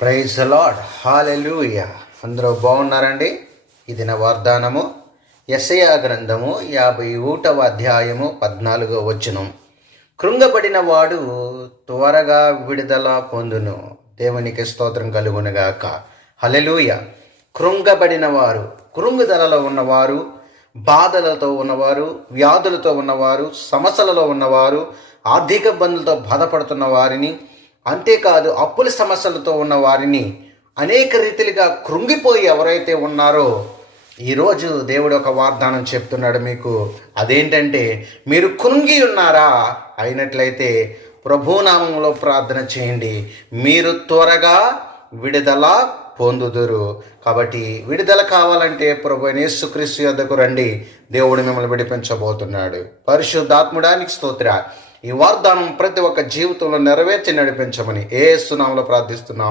Praise the lord, హల్లెలూయా. అందరూ బాగున్నారండి? ఇది నా వాగ్దానము. యెషయా గ్రంథము 51వ అధ్యాయము 14వ వచనం. కృంగబడిన వాడు త్వరగా విడుదల పొందును. దేవునికి స్తోత్రం కలుగునుగాక. హల్లెలూయా. కృంగబడిన వారు, కృంగుదలలో ఉన్నవారు, బాధలతో ఉన్నవారు, వ్యాధులతో ఉన్నవారు, సమస్యలలో ఉన్నవారు, ఆర్థిక ఇబ్బందులతో బాధపడుతున్న వారిని, అంతేకాదు అప్పుల సమస్యలతో ఉన్న వారిని, అనేక రీతిలుగా కృంగిపోయి ఎవరైతే ఉన్నారో ఈరోజు దేవుడు ఒక వాగ్దానం చెప్తున్నాడు మీకు. అదేంటంటే, మీరు కృంగి ఉన్నారా? అయినట్లయితే ప్రభునామంలో ప్రార్థన చేయండి, మీరు త్వరగా విడుదల పొందుదురు. కాబట్టి విడుదల కావాలంటే ప్రభు యేసుక్రీస్తు యొద్దకు రండి. దేవుడు మిమ్మల్ని విడిపించబోతున్నాడు. పరిశుద్ధాత్ముడానికి స్తోత్ర. ఈ వాగ్దానం ప్రతి ఒక్క జీవితంలో నెరవేర్చి నడిపించమని యేసు నామములో ప్రార్థిస్తున్నాం.